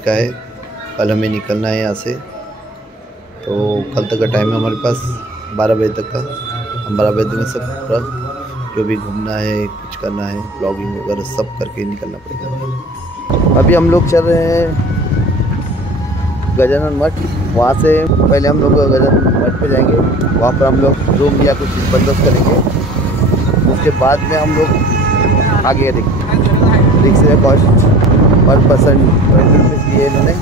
का है। कल हमें निकलना है यहाँ से, तो कल तक का टाइम है हमारे पास 12 बजे तक का। हम 12 बजे तक में सब पूरा जो भी घूमना है, कुछ करना है, ब्लॉगिंग वगैरह सब करके निकलना पड़ेगा। अभी हम लोग चल रहे हैं गजानन मठ। वहाँ से पहले हम लोग गजानन मठ पे जाएंगे, वहाँ पर हम लोग रूम या कुछ बंदोबस्त करेंगे। उसके बाद में हम लोग आगे रिक्स है कॉस्ट पर पर्सन 20 रुपीज़ लिए इन्होंने।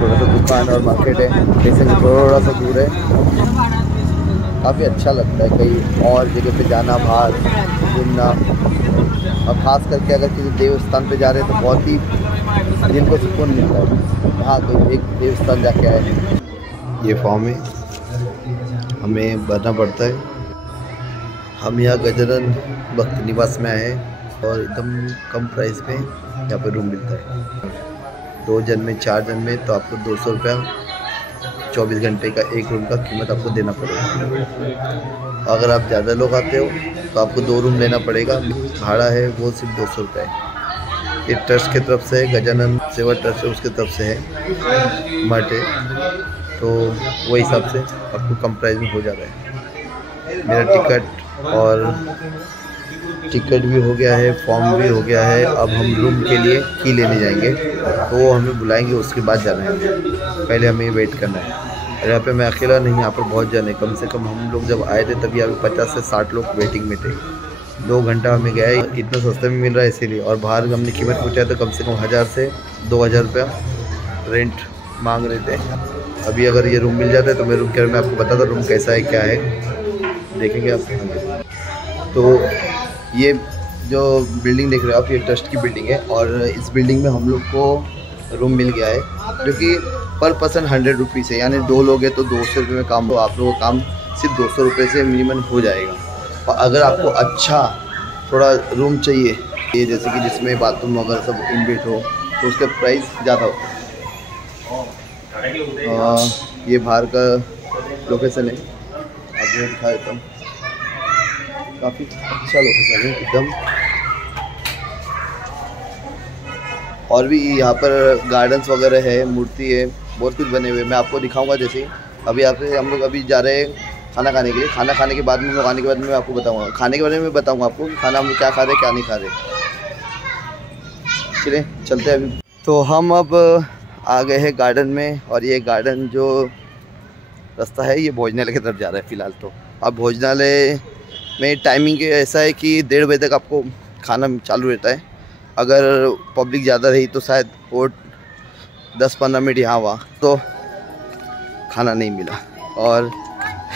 थोड़ा सा दुकान और मार्केट है, जैसे थोड़ा सा दूर है। काफ़ी अच्छा लगता है कहीं और जगह पे जाना, बाहर घूमना। और ख़ास करके अगर किसी देव स्थान पे जा रहे हैं तो बहुत ही दिल को सुकून मिलता है। हाँ, तो एक देव स्थान जाके आए। ये फॉर्म है, हमें भरना पड़ता है। हम यहाँ गजानन भक्त निवास में आए और एकदम कम प्राइस में यहाँ पर रूम मिलता है। 2 जन में 4 जन में तो आपको 200 रुपया 24 घंटे का एक रूम का कीमत आपको देना पड़ेगा। अगर आप ज़्यादा लोग आते हो तो आपको 2 रूम लेना पड़ेगा। भाड़ा है वो सिर्फ 200 रुपये है। ये ट्रस्ट की तरफ से, गजानन सेवा ट्रस्ट है उसकी तरफ से है, मठ है, तो वो हिसाब से आपको कम प्राइस में हो जा रहा है। मेरा टिकट भी हो गया है, फॉर्म भी हो गया है। अब हम रूम के लिए की लेने जाएंगे, तो वो हमें बुलाएंगे, उसके बाद जाना है। पहले हमें वेट करना है। और यहाँ पे मैं अकेला नहीं, यहाँ पर बहुत जन है। कम से कम हम लोग जब आए थे तभी यहाँ पे 50 से 60 लोग वेटिंग में थे। 2 घंटा हमें गया है, इतना सस्ते में मिल रहा है इसीलिए। और बाहर हमने कीमत पूछा तो कम से कम 1000 से 2000 रुपया रेंट मांग रहे थे। अभी अगर ये रूम मिल जाता है तो मैं रूम के बारे में आपको बताता रूम कैसा है, क्या है, देखेंगे आप। तो ये जो बिल्डिंग देख रहे हो आप, ये ट्रस्ट की बिल्डिंग है। और इस बिल्डिंग में हम लोग को रूम मिल गया है, जो कि पर पर्सन 100 रुपीज़ है। यानी 2 लोग हैं तो 200 रुपये में काम हो। आप लोगों का काम सिर्फ 200 रुपये से मिनिमम हो जाएगा। और अगर आपको अच्छा थोड़ा रूम चाहिए, ये जैसे कि जिसमें बाथरूम वगैरह सब इनबिल्ट हो, तो उसका प्राइस ज़्यादा होता है। ये बाहर का लोकेशन है, आपको दिखा देता हूँ। काफ़ी अच्छा लोकेशन है एकदम। और भी यहाँ पर गार्डन्स वगैरह है, मूर्ति है, बहुत कुछ बने हुए। मैं आपको दिखाऊंगा। जैसे अभी यहाँ पे हम लोग अभी जा रहे हैं खाना खाने के लिए। खाना खाने के बाद में, आने के बाद में मैं आपको बताऊंगा, खाने के बारे में बताऊंगा आपको कि खाना हम लोग क्या खा रहे हैं, क्या नहीं खा रहे। चलिए चलते हैं अभी। तो हम अब आ गए हैं गार्डन में, और ये गार्डन जो रास्ता है ये भोजनालय की तरफ जा रहा है फ़िलहाल। तो अब भोजनालय में टाइमिंग ऐसा है कि 1:30 बजे तक आपको खाना चालू रहता है। अगर पब्लिक ज़्यादा रही तो शायद वो 10-15 मिनट यहाँ हुआ तो खाना नहीं मिला। और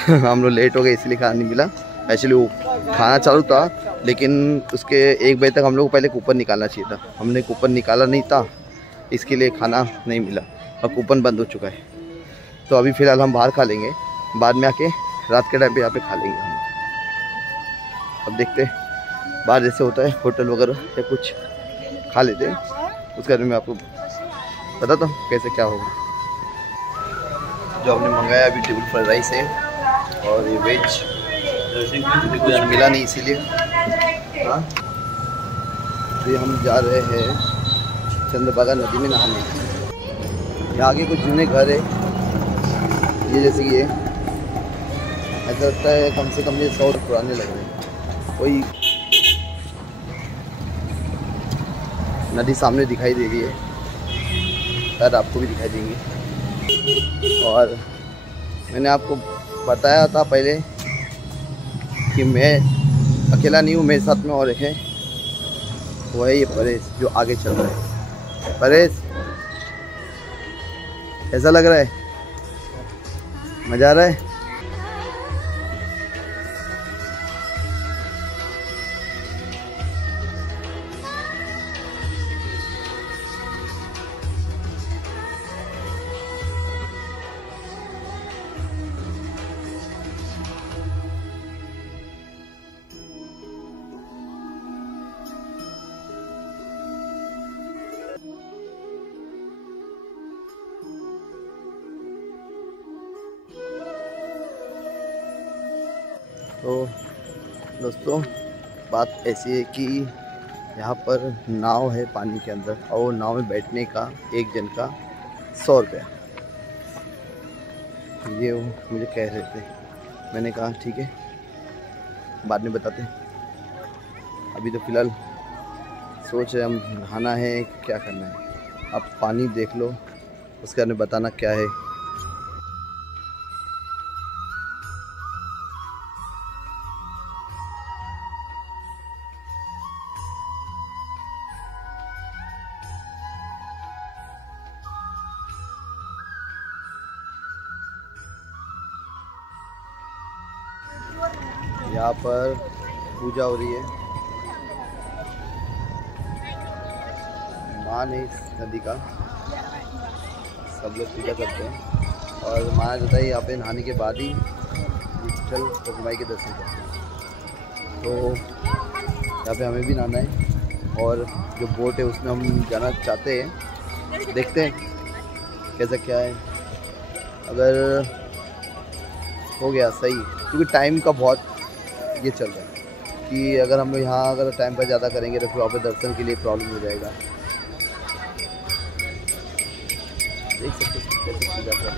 हम लोग लेट हो गए इसलिए खाना नहीं मिला। एक्चुअली वो खाना चालू था, लेकिन उसके 1 बजे तक हम लोग को पहले कूपन निकालना चाहिए था। हमने कूपन निकाला नहीं था, इसके लिए खाना नहीं मिला और कूपन बंद हो चुका है। तो अभी फ़िलहाल हम बाहर खा लेंगे, बाद में आके रात के टाइम पे यहाँ पे खा लेंगे हम। अब देखते हैं बाहर जैसे होता है होटल वगैरह या कुछ खा लेते हैं, उसके बारे में आपको बताता हूँ कैसे क्या होगा। जो हमने मंगाया अभी टेबल फ्राइड राइस है, और ये वेज कुछ मिला नहीं इसीलिए। हाँ, तो हम जा रहे हैं चंद्रभागा नदी में नहाने। यहाँ आगे कुछ जूने घर है, ये जैसे कि ये ऐसा लगता है कम से कम ये 100 पुराने लग रहे हैं। कोई नदी सामने दिखाई दे रही है, शायद आपको भी दिखाई देंगी। और मैंने आपको बताया था पहले कि मैं अकेला नहीं हूँ, मेरे साथ में और एक है, वो है ये परेश जो आगे चल रहा है। परेश, कैसा लग रहा है? मज़ा आ रहा है? तो दोस्तों बात ऐसी है कि यहाँ पर नाव है पानी के अंदर, और नाव में बैठने का एक जन का 100 रुपया। ये वो मुझे कह रहे थे, मैंने कहा ठीक है बाद में बताते हैं, अभी तो फ़िलहाल सोच रहे हम नहाना है क्या करना है। आप पानी देख लो, उसके बारे में बताना क्या है। यहाँ पर पूजा हो रही है, मान है इस नदी का, सब लोग पूजा करते हैं और माना जाता है यहाँ पे नहाने के बाद ही विट्ठल रखुमाई के दर्शन करते हैं। तो यहाँ पे हमें भी नहाना है और जो बोट है उसमें हम जाना चाहते हैं, देखते हैं कैसा क्या है। अगर हो गया सही, क्योंकि टाइम का बहुत ये चल रहा है कि अगर हम यहाँ अगर टाइम पर ज़्यादा करेंगे तो फिर वहाँ पे दर्शन के लिए प्रॉब्लम हो जाएगा। देख सकते हैं कैसे पूजा कर रहे हैं।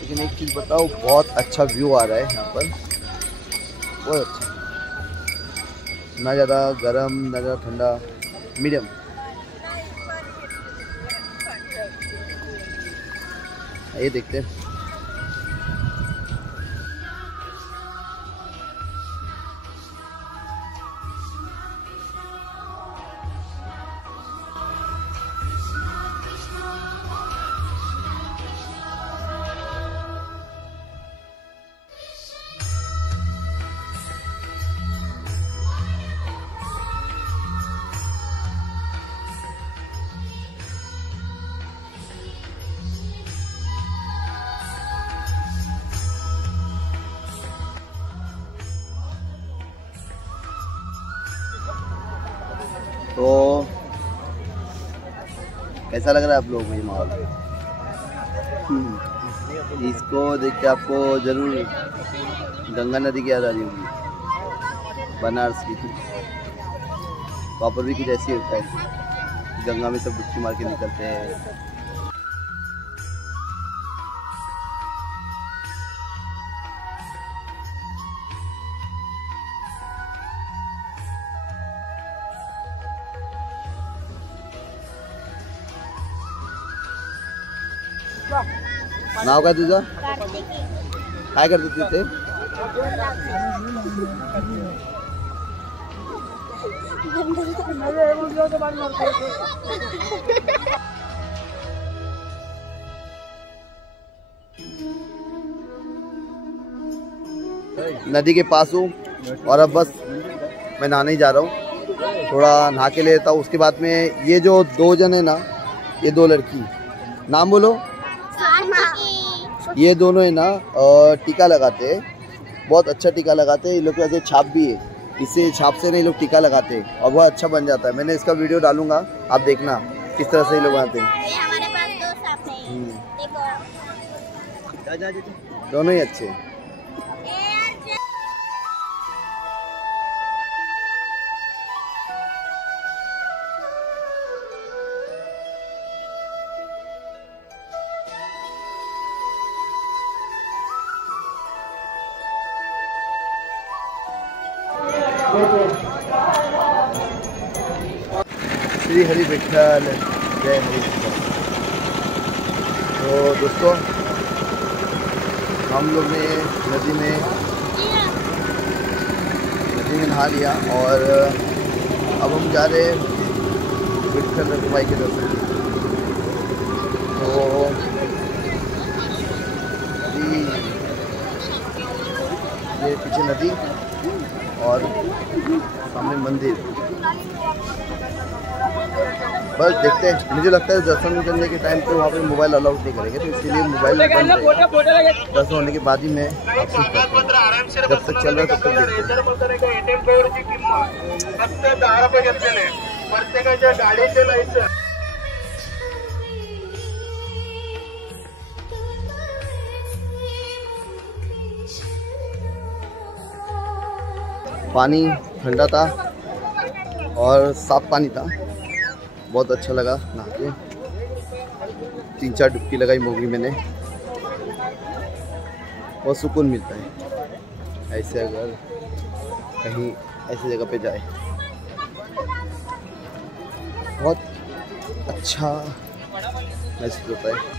लेकिन एक चीज़ बताओ, बहुत अच्छा व्यू आ रहा है यहाँ पर, बहुत अच्छा, ना ज़्यादा गर्म ना ज़्यादा ठंडा, मीडियम। ये देखते हैं। तो कैसा लग रहा है आप लोगों को ये माहौल? इसको देख के आपको ज़रूर गंगा नदी की याद आ रही होगी, बनारस की। वहाँ पर भी कुछ ऐसी होता है, गंगा में सब डुबकी मार के निकलते हैं। नाव काय तुझं? काय करते तिथे? नदी के पास हूँ और अब बस मैं नहाने ही जा रहा हूँ, थोड़ा नहा के लेता हूँ। उसके बाद में ये जो 2 जन है ना, ये 2 लड़की, नाम बोलो। ये दोनों है ना टीका लगाते हैं, बहुत अच्छा टीका लगाते हैं। ये लोग के वैसे छाप भी है, इससे छाप से नहीं लोग टीका लगाते हैं और बहुत अच्छा बन जाता है। मैंने इसका वीडियो डालूंगा, आप देखना किस तरह से ये लोग बनाते हैं। ये हमारे पास 2 सांप हैं, देखो दोनों ही अच्छे हैं। श्री हरि विठ्ठल, जय हरि विठ्ठल। तो दोस्तों, हम लोग ने नदी में नहा लिया और अब हम जा रहे विठ्ठल रखुमाई के दर्शन। तो ये पीछे नदी और सामने मंदिर, बस देखते हैं। मुझे लगता है दर्शन करने के टाइम पे वहाँ पे मोबाइल अलाउड नहीं करेंगे, तो इसीलिए मोबाइल बंद रहेगा। दर्शन होने के बाद ही मैं आपसे जब तक चल रहा है तब तक देखते हैं। पानी ठंडा था और साफ पानी था, बहुत अच्छा लगा नहा के। 3-4 डुबकी लगाई मोगी मैंने, बहुत सुकून मिलता है ऐसे अगर कहीं ऐसी जगह पे जाए, बहुत अच्छा महसूस होता है।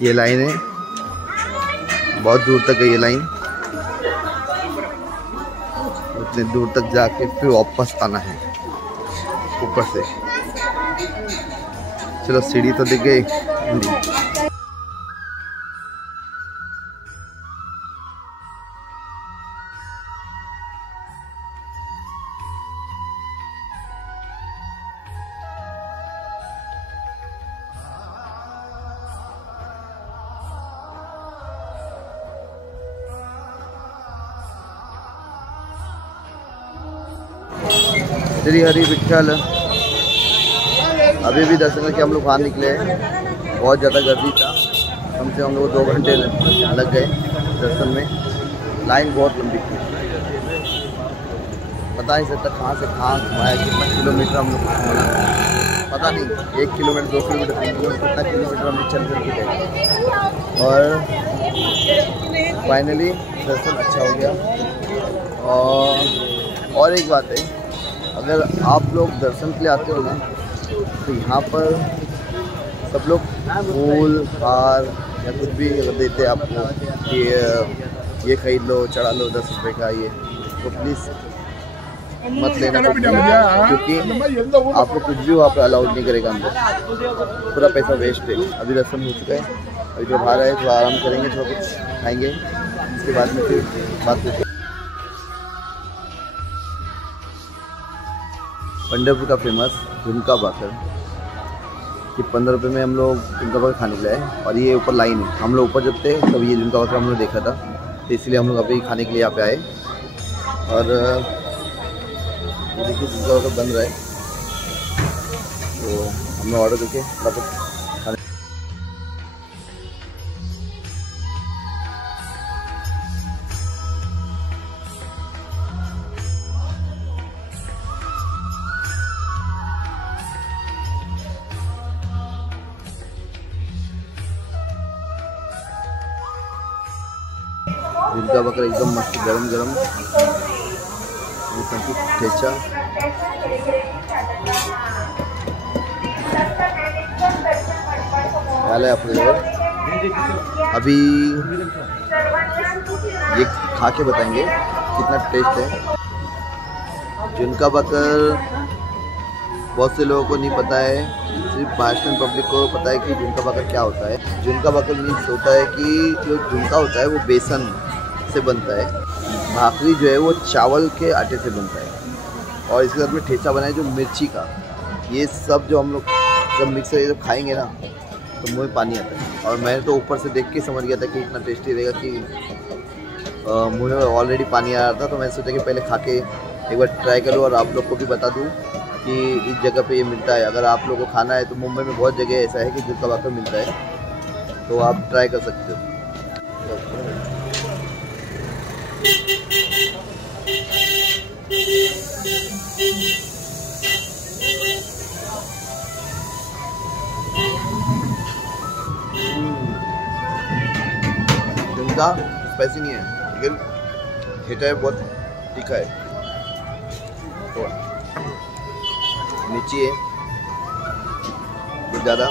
ये लाइन है, बहुत दूर तक है ये लाइन, उतने दूर तक जाके फिर वापस आना है ऊपर से। चलो सीढ़ी तो दिख गई। श्री हरि विठल। अभी भी दर्शन करके हम लोग बाहर निकले हैं, बहुत ज़्यादा गर्दी था, कम से हम लोग 2 घंटे लग गए दर्शन में। लाइन बहुत लंबी थी, पता नहीं सकता कहाँ से कहाँ घुमाया, कितना किलोमीटर हम लोग घूमना, पता नहीं 1 किलोमीटर 2 किलोमीटर 3 किलोमीटर कितना किलोमीटर हम लोग चल करके गए। और फाइनली दर्शन अच्छा हो गया। और एक बात है, अगर आप लोग दर्शन के लिए आते हो ना, तो यहाँ पर सब लोग फूल हार या कुछ भी अगर देते हैं आपको कि ये खरीद लो, चढ़ा लो 10 रुपये का, ये तो प्लीज़ मत लेना, क्योंकि आपको कुछ भी वहाँ पर अलाउड नहीं करेगा अंदर, पूरा पैसा वेस्ट है। अभी दर्शन हो चुका है, अभी जो बाहर आए थोड़ा आराम करेंगे, थोड़ा कुछ खाएंगे, इसके बाद में फिर बात करते हैं। पंढरपुर का फेमस झुमका भाकर, कि 15 रुपये में हम लोग झुमका भाकर खाने के लिए आए। और ये ऊपर लाइन है, हम लोग ऊपर जब थे तब ये झुमका भाकर हम लोग देखा था, तो इसलिए हम लोग अभी खाने के लिए यहाँ पे आए। और ये देखिए झुमका भाकर बन रहा है, तो हम लोग ऑर्डर करके वापस खाने। झुमका भाकर एकदम मस्त गरम गरम, ठेचा, है अपने लोग। अभी ये खा के बताएंगे कितना टेस्ट है। झुमका भाकर बहुत से लोगों को नहीं पता है, सिर्फ महाराष्ट्र पब्लिक को पता है कि झुमका भाकर क्या होता है। झुमका भाकर मीन्स होता है कि जो झुमका होता है वो बेसन से बनता है, भाकरी जो है वो चावल के आटे से बनता है, और इसके साथ में ठेचा बना है जो मिर्ची का। ये सब जो हम लोग जब मिक्स करके जब खाएंगे ना, तो मुँह में पानी आता है। और मैंने तो ऊपर से देख के समझ गया था कि इतना टेस्टी रहेगा कि मुँह में ऑलरेडी पानी आ रहा था। तो मैंने सोचा कि पहले खा के एक बार ट्राई करूँ और आप लोग को भी बता दूँ कि इस जगह पे ये मिलता है। अगर आप लोगों को खाना है तो मुंबई में बहुत जगह ऐसा है कि झुमका भाकर मिलता है, तो आप ट्राई कर सकते हो। ज़्यादा स्पाइसी नहीं है, लेकिन हेटा है बहुत तीखा है, तो नीचे है बहुत ज़्यादा।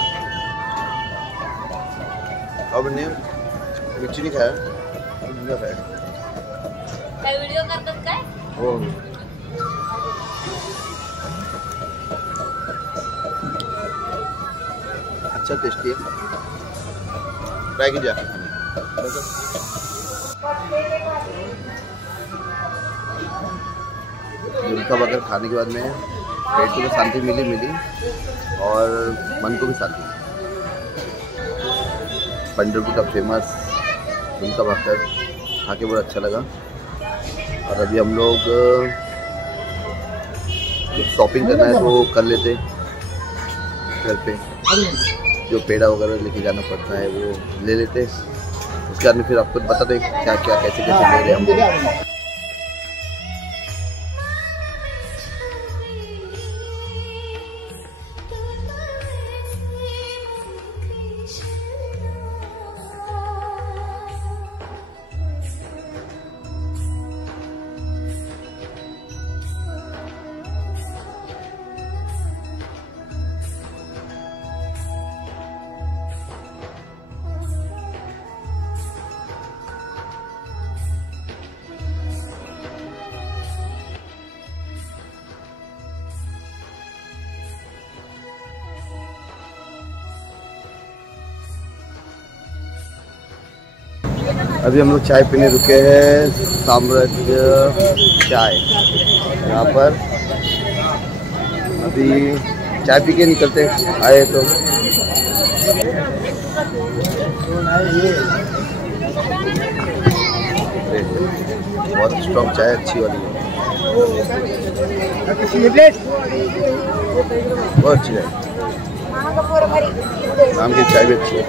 अब मैंने मिर्ची नहीं खाया, धनिया खाया। वीडियो करतात काय? हो, अच्छा टेस्टी है, ट्राय कीजिए। झुणका भाकर खाने के बाद में पेट को भी शांति मिली और मन को भी शांति। पंढरपुर का फेमस झुणका भाकर खा के बहुत अच्छा लगा। और अभी हम लोग शॉपिंग करना है तो कर लेते घर पे, जो पेड़ा वगैरह लेके जाना पड़ता है वो ले लेते। उसके बाद में फिर आपको बता दें क्या क्या कैसे कैसे ले रहे हैं हम। अभी हम लोग चाय पीने रुके हैं, साम्राज्य चाय। यहाँ पर अभी चाय पी के निकलते आए तो बहुत स्ट्रॉन्ग चाय, अच्छी वाली है, बहुत अच्छी है। शाम की चाय भी अच्छी है।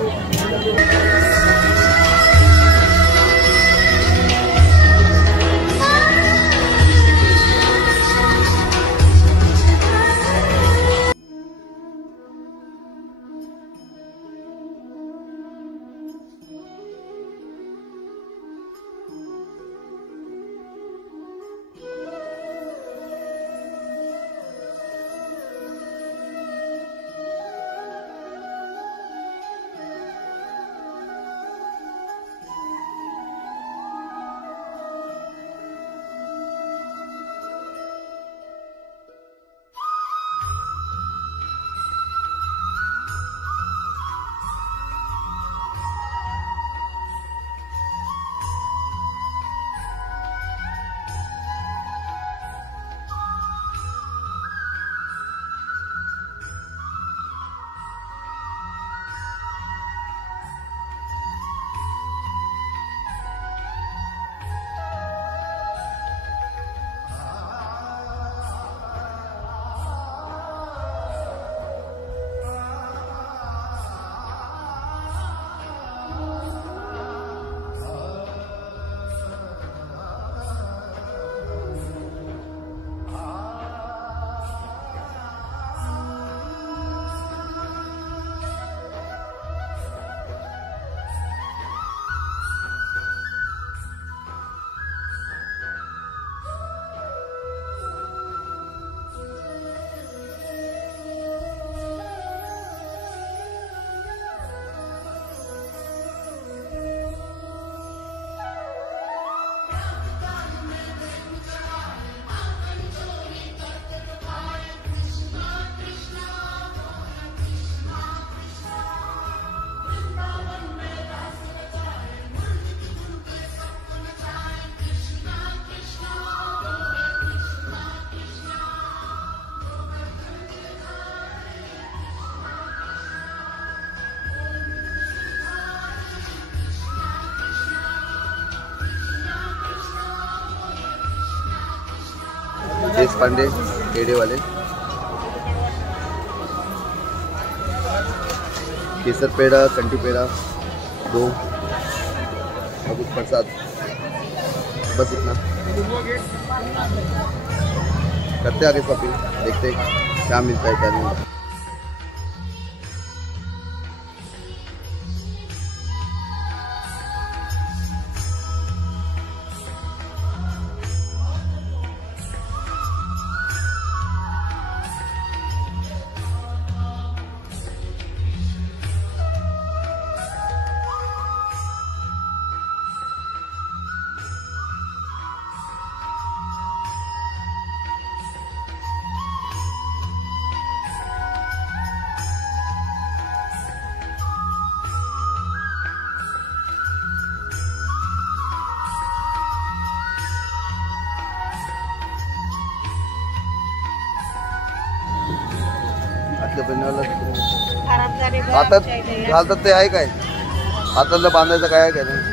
देश पांडे पेड़े वाले, केसर पेड़ा, कंटी पेड़ा 2 और कुछ प्रसाद, बस इतना। करते आगे शॉपिंग, देखते क्या मिलता है क्या नहीं। घालतात ते आहे काय? हाताला बांधायचं काय आहे काय नाही?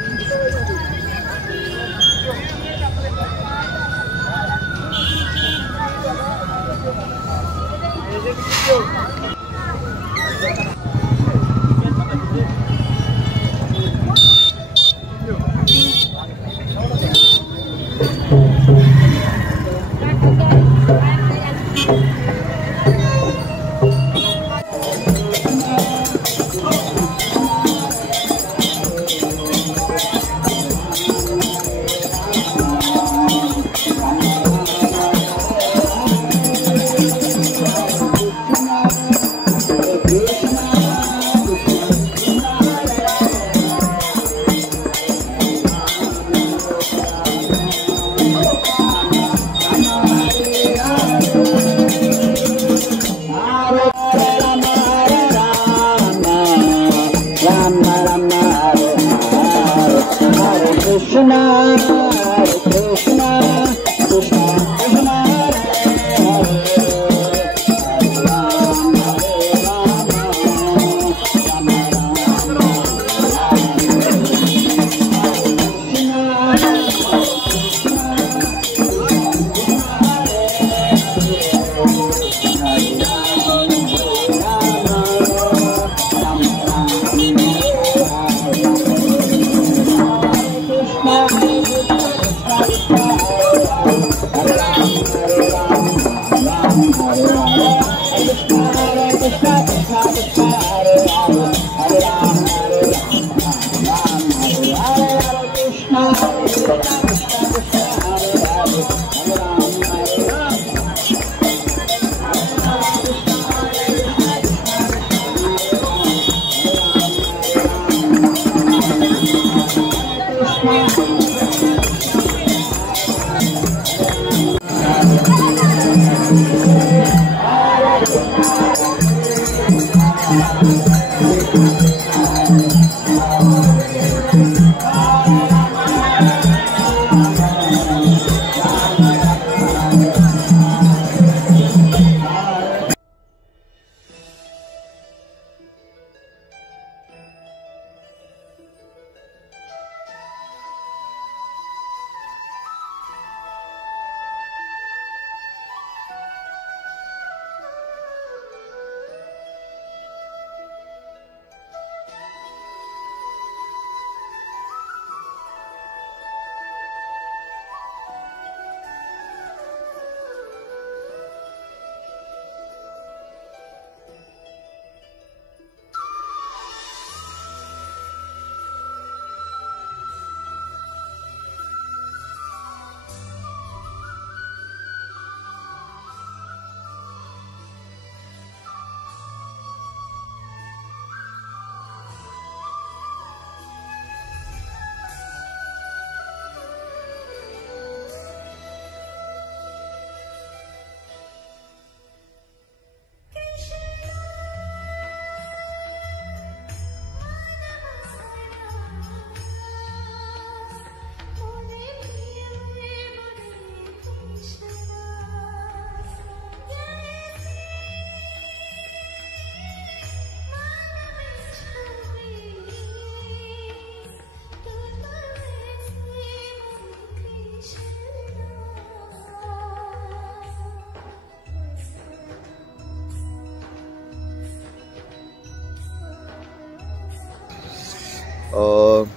और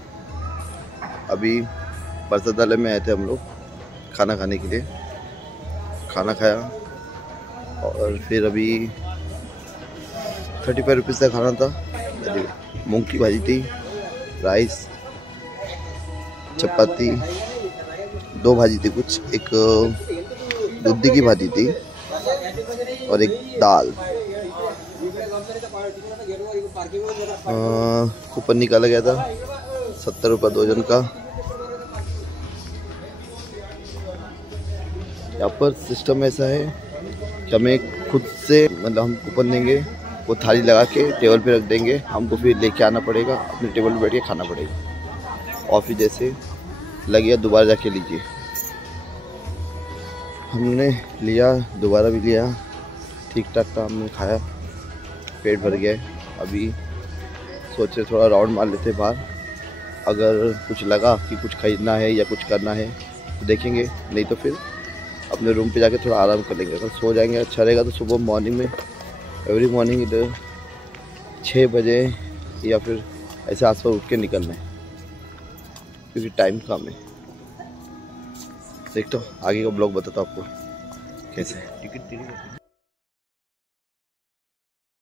अभी बरसाताले में आए थे हम लोग खाना खाने के लिए। खाना खाया और फिर अभी 35 रुपीज़ का खाना था। मूंग की भाजी थी, राइस, चपाती, 2 भाजी थी, कुछ एक दूधी की भाजी थी और एक दाल। कूपन निकाला गया था 70 रुपये 2 जन का। यहाँ पर सिस्टम ऐसा है कि हमें खुद से मतलब हम कूपन देंगे, वो थाली लगा के टेबल पे रख देंगे, हमको फिर लेके आना पड़ेगा, अपने टेबल पे बैठ के खाना पड़ेगा। और फिर जैसे लगे दोबारा जाके लीजिए। हमने लिया, दोबारा भी लिया, ठीक ठाक था, हमने खाया पेट भर गया है। अभी सोच रहे थोड़ा राउंड मार लेते बाहर, अगर कुछ लगा कि कुछ खरीदना है या कुछ करना है तो देखेंगे, नहीं तो फिर अपने रूम पे जाके थोड़ा आराम कर लेंगे। अगर सो जाएंगे अच्छा रहेगा, तो सुबह मॉर्निंग में एवरी मॉर्निंग इधर 6 बजे या फिर ऐसे आस पास उठ के निकलना है, क्योंकि टाइम कम है। देखता हूँ आगे का ब्लॉग बताता हूँ आपको कैसे है। टिकट